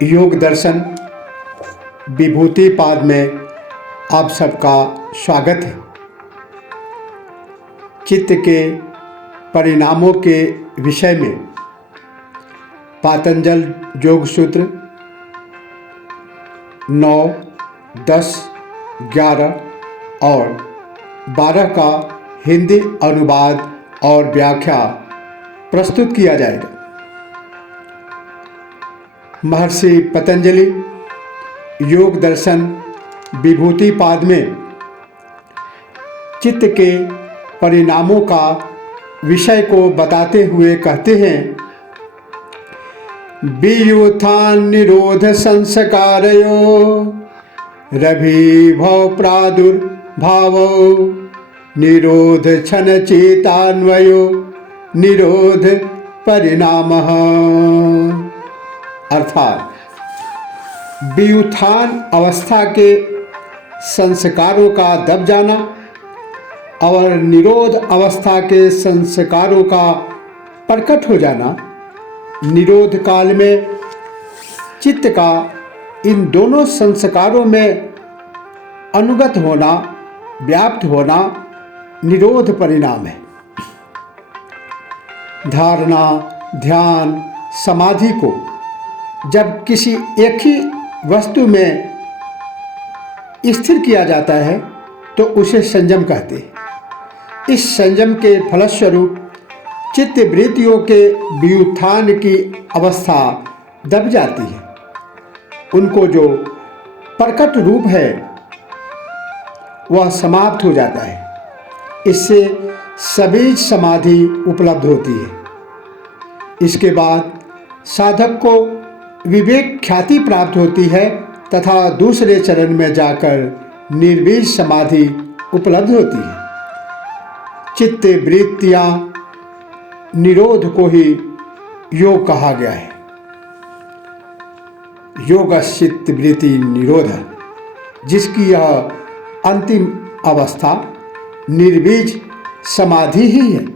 योग दर्शन विभूति पाद में आप सबका स्वागत है। चित्त के परिणामों के विषय में पातंजल योग सूत्र 9, 10, 11 और 12 का हिंदी अनुवाद और व्याख्या प्रस्तुत किया जाएगा। महर्षि पतंजलि योग दर्शन विभूति पाद में चित्त के परिणामों का विषय को बताते हुए कहते हैं, वियुत्थान निरोध संस्कारयो रभिभव प्रादुर्भावो निरोध क्षण चेतान्वयो निरोध परिणामः। अर्थात व्युत्थान अवस्था के संस्कारों का दब जाना और निरोध अवस्था के संस्कारों का प्रकट हो जाना, निरोध काल में चित्त का इन दोनों संस्कारों में अनुगत होना, व्याप्त होना निरोध परिणाम है। धारणा, ध्यान, समाधि को जब किसी एक ही वस्तु में स्थिर किया जाता है तो उसे संयम कहते हैं। इस संयम के फलस्वरूप चित्त वृत्तियों के व्युत्थान की अवस्था दब जाती है। उनको जो प्रकट रूप है वह समाप्त हो जाता है। इससे सबीज समाधि उपलब्ध होती है। इसके बाद साधक को विवेक ख्याति प्राप्त होती है तथा दूसरे चरण में जाकर निर्बीज समाधि उपलब्ध होती है। चित्त वृत्तियाँ निरोध को ही योग कहा गया है। योगश्चित्त वृत्ति निरोध, जिसकी यह अंतिम अवस्था निर्बीज समाधि ही है।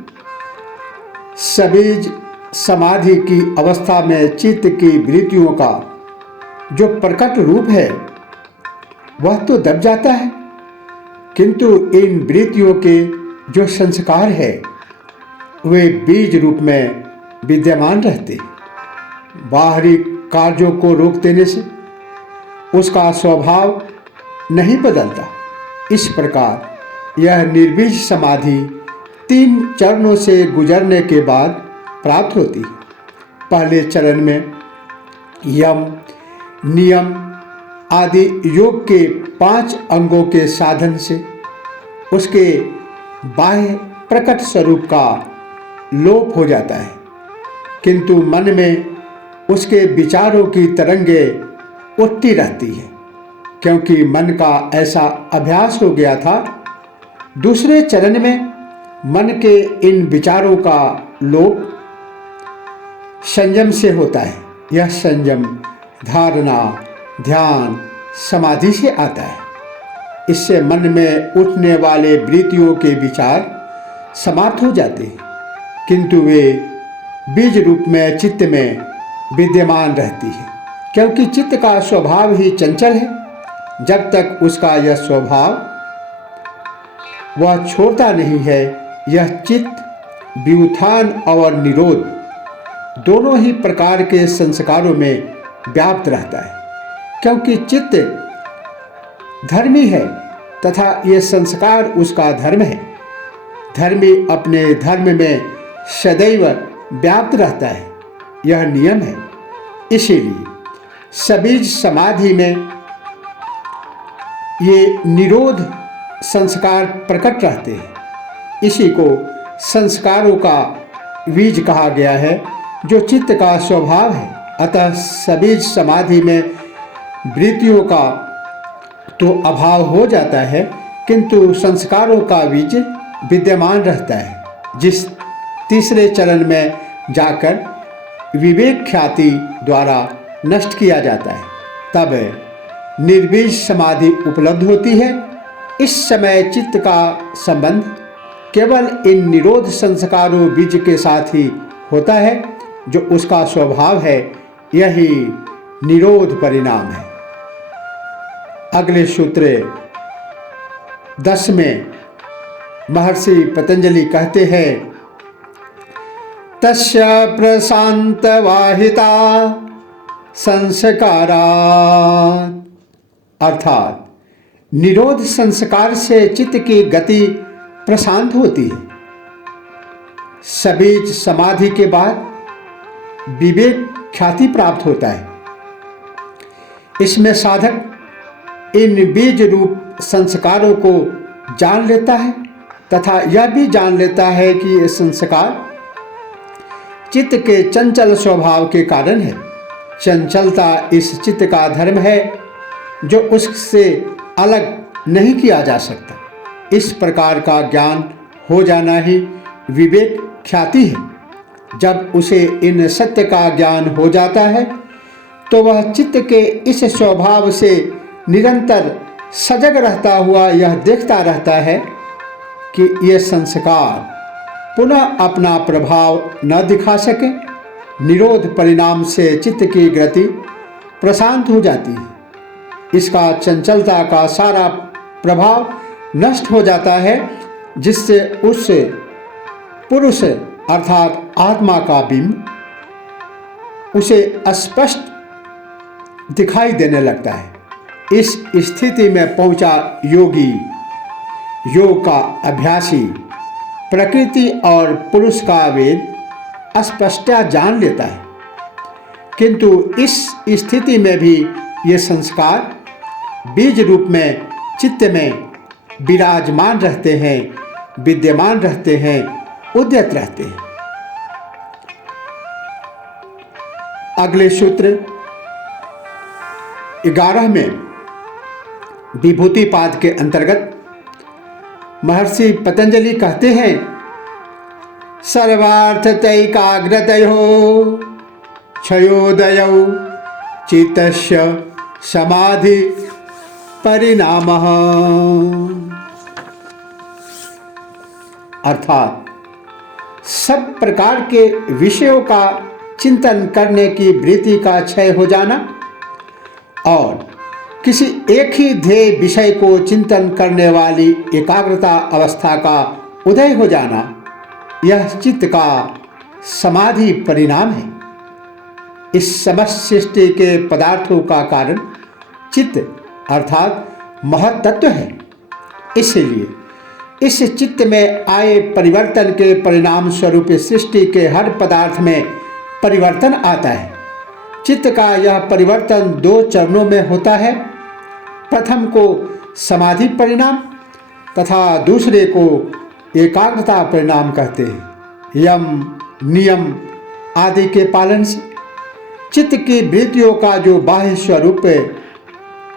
सबीज समाधि की अवस्था में चित्त की वृत्तियों का जो प्रकट रूप है वह तो दब जाता है, किंतु इन वृत्तियों के जो संस्कार है वे बीज रूप में विद्यमान रहते। बाहरी कार्यों को रोक देने से उसका स्वभाव नहीं बदलता। इस प्रकार यह निर्बीज समाधि 3 चरणों से गुजरने के बाद प्राप्त होती है। पहले चरण में यम, नियम आदि योग के 5 अंगों के साधन से उसके बाह्य प्रकट स्वरूप का लोप हो जाता है, किंतु मन में उसके विचारों की तरंगे उठती रहती है, क्योंकि मन का ऐसा अभ्यास हो गया था। दूसरे चरण में मन के इन विचारों का लोप संयम से होता है। यह संयम धारणा, ध्यान, समाधि से आता है। इससे मन में उठने वाले वृत्तियों के विचार समाप्त हो जाते हैं, किंतु वे बीज रूप में चित्त में विद्यमान रहती है, क्योंकि चित्त का स्वभाव ही चंचल है। जब तक उसका यह स्वभाव वह छोड़ता नहीं है, यह चित्त व्युत्थान और निरोध दोनों ही प्रकार के संस्कारों में व्याप्त रहता है। क्योंकि चित्त धर्मी है तथा ये संस्कार उसका धर्म है। धर्मी अपने धर्म में सदैव व्याप्त रहता है, यह नियम है। इसीलिए सबीज समाधि में ये निरोध संस्कार प्रकट रहते हैं। इसी को संस्कारों का बीज कहा गया है, जो चित्त का स्वभाव है। अतः सबीज समाधि में वृत्तियों का तो अभाव हो जाता है, किंतु संस्कारों का बीज विद्यमान रहता है, जिस तीसरे चरण में जाकर विवेक ख्याति द्वारा नष्ट किया जाता है। तब निर्बीज समाधि उपलब्ध होती है। इस समय चित्त का संबंध केवल इन निरोध संस्कारों बीज के साथ ही होता है, जो उसका स्वभाव है। यही निरोध परिणाम है। अगले सूत्र 10 में महर्षि पतंजलि कहते हैं, तस्य प्रशांत वाहिता संस्कारात्, अर्थात निरोध संस्कार से चित्त की गति प्रशांत होती है। सबीज समाधि के बाद विवेक ख्याति प्राप्त होता है। इसमें साधक इन बीज रूप संस्कारों को जान लेता है तथा यह भी जान लेता है कि ये संस्कार चित्त के चंचल स्वभाव के कारण है। चंचलता इस चित्त का धर्म है जो उससे अलग नहीं किया जा सकता। इस प्रकार का ज्ञान हो जाना ही विवेक ख्याति है। जब उसे इन सत्य का ज्ञान हो जाता है तो वह चित्त के इस स्वभाव से निरंतर सजग रहता हुआ यह देखता रहता है कि ये संस्कार पुनः अपना प्रभाव न दिखा सके। निरोध परिणाम से चित्त की गति प्रशांत हो जाती है। इसका चंचलता का सारा प्रभाव नष्ट हो जाता है, जिससे उस पुरुष अर्थात आत्मा का बिंब उसे स्पष्ट दिखाई देने लगता है। इस स्थिति में पहुंचा योगी, योग का अभ्यासी प्रकृति और पुरुष का वेद स्पष्टता जान लेता है, किंतु इस स्थिति में भी ये संस्कार बीज रूप में चित्त में विराजमान रहते हैं, विद्यमान रहते हैं, उद्यत रहते हैं। अगले सूत्र 11 में विभूतिपाद के अंतर्गत महर्षि पतंजलि कहते हैं, सर्वार्थतैकाग्रतयो क्षयोदयौ चित्तस्य समाधि परिणामः, अर्थात सब प्रकार के विषयों का चिंतन करने की वृत्ति का क्षय हो जाना और किसी एक ही ध्येय विषय को चिंतन करने वाली एकाग्रता अवस्था का उदय हो जाना, यह चित्त का समाधि परिणाम है। इस समस्त सृष्टि के पदार्थों का कारण चित्त अर्थात महत्तत्व है। इसलिए इस चित्त में आए परिवर्तन के परिणाम स्वरूप सृष्टि के हर पदार्थ में परिवर्तन आता है। चित्त का यह परिवर्तन 2 चरणों में होता है। प्रथम को समाधि परिणाम तथा दूसरे को एकाग्रता परिणाम कहते हैं। यम नियम आदि के पालन से चित्त की वृत्तियों का जो बाह्य स्वरूप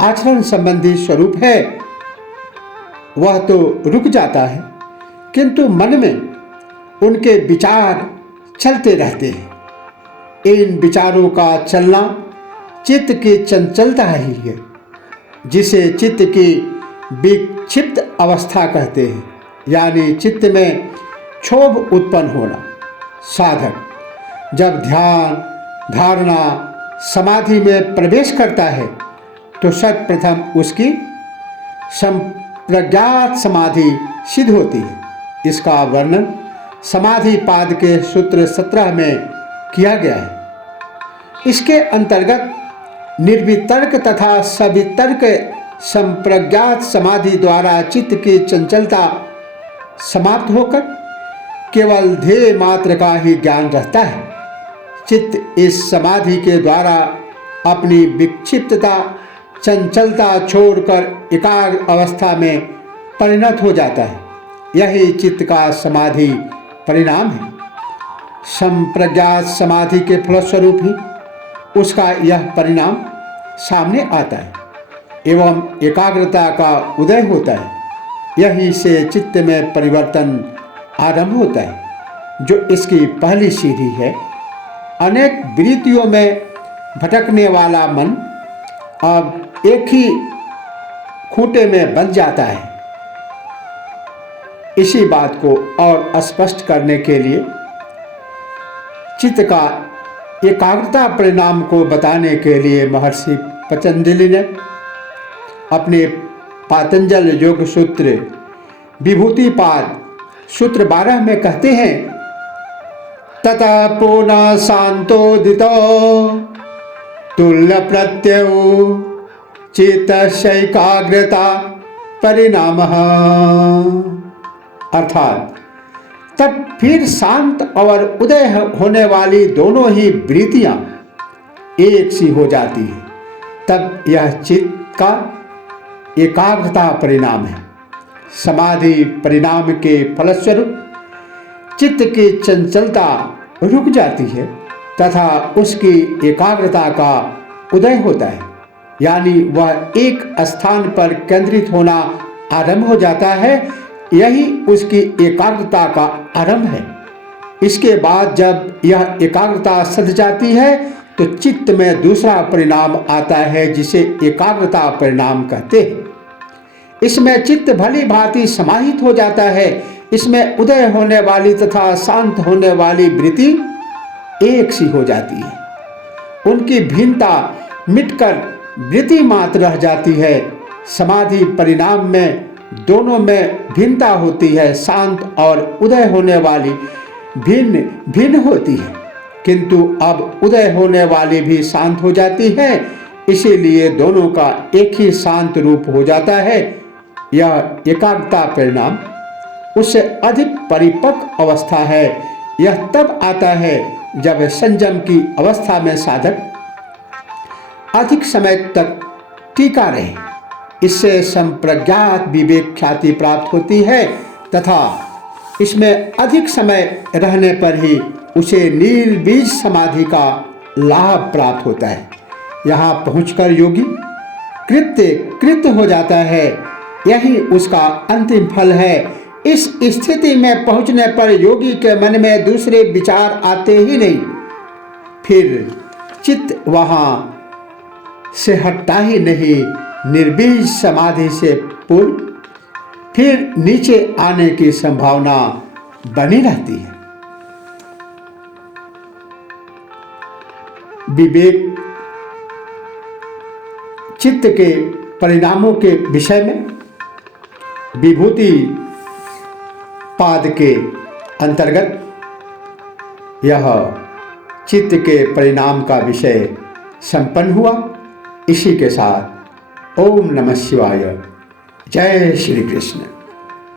आचरण संबंधी स्वरूप है वह तो रुक जाता है, किंतु मन में उनके विचार चलते रहते हैं। इन विचारों का चलना चित्त की चंचलता ही है, जिसे चित्त की विक्षिप्त अवस्था कहते हैं, यानी चित्त में क्षोभ उत्पन्न होना। साधक जब ध्यान धारणा समाधि में प्रवेश करता है तो सर्वप्रथम उसकी संप्रज्ञात समाधि सिद्ध होती है। इसका वर्णन समाधि पाद के सूत्र 17 में किया गया है। इसके अंतर्गत निर्वितर्क तथा सवितर्क संप्रज्ञात समाधि द्वारा चित्त की चंचलता समाप्त होकर केवल ध्येय मात्र का ही ज्ञान रहता है। चित्त इस समाधि के द्वारा अपनी विक्षिप्तता चंचलता छोड़कर एकाग्र अवस्था में परिणत हो जाता है। यही चित्त का समाधि परिणाम है। संप्रज्ञात समाधि के फलस्वरूप ही उसका यह परिणाम सामने आता है एवं एकाग्रता का उदय होता है। यही से चित्त में परिवर्तन आरंभ होता है, जो इसकी पहली सीढ़ी है। अनेक वृत्तियों में भटकने वाला मन अब एक ही खूंटे में बंध जाता है। इसी बात को और स्पष्ट करने के लिए चित्त का एकाग्रता परिणाम को बताने के लिए महर्षि पतंजलि ने अपने पातंजल योग सूत्र विभूतिपाद सूत्र 12 में कहते हैं, ततः पुनः शांतोदितो तुल्य प्रत्ययो चित्तस्यैकाग्रता परिणामः। अर्थात तब फिर शांत और उदय होने वाली दोनों ही वृत्तियां एक सी हो जाती है, तब यह चित्त का एकाग्रता परिणाम है। समाधि परिणाम के फलस्वरूप चित्त की चंचलता रुक जाती है तथा उसकी एकाग्रता का उदय होता है, यानी वह एक स्थान पर केंद्रित होना आरंभ हो जाता है। यही उसकी एकाग्रता का आरंभ है। इसके बाद जब यह एकाग्रता सध जाती है तो चित्त में दूसरा परिणाम आता है जिसे एकाग्रता परिणाम कहते हैं। इसमें चित्त भली भांति समाहित हो जाता है। इसमें उदय होने वाली तथा शांत होने वाली वृत्ति एक सी हो जाती है। उनकी भिन्नता मिटकर वृत्ति मात्र रह जाती है। समाधि परिणाम में दोनों में भिन्नता होती है। शांत और उदय होने वाली भिन्न भिन्न होती है, किंतु अब उदय होने वाली भी शांत हो जाती है, इसीलिए दोनों का एक ही शांत रूप हो जाता है। यह एकाग्रता परिणाम उससे अधिक परिपक्व अवस्था है। यह तब आता है जब संयम की अवस्था में साधक अधिक समय तक टिका रहे। इससे संप्रज्ञात विवेक ख्याति प्राप्त होती है तथा इसमें अधिक समय रहने पर ही उसे निर्बीज समाधि का लाभ प्राप्त होता है। यहाँ पहुंचकर योगी कृत्य हो जाता है। यही उसका अंतिम फल है। इस स्थिति में पहुंचने पर योगी के मन में दूसरे विचार आते ही नहीं। फिर चित्त वहां से हटता ही नहीं। निर्बीज समाधि से पूर्व फिर नीचे आने की संभावना बनी रहती है। विवेक चित्त के परिणामों के विषय में विभूति पाद के अंतर्गत यह चित्त के परिणाम का विषय संपन्न हुआ। इसी के साथ ओम नमः शिवाय। जय श्री कृष्ण।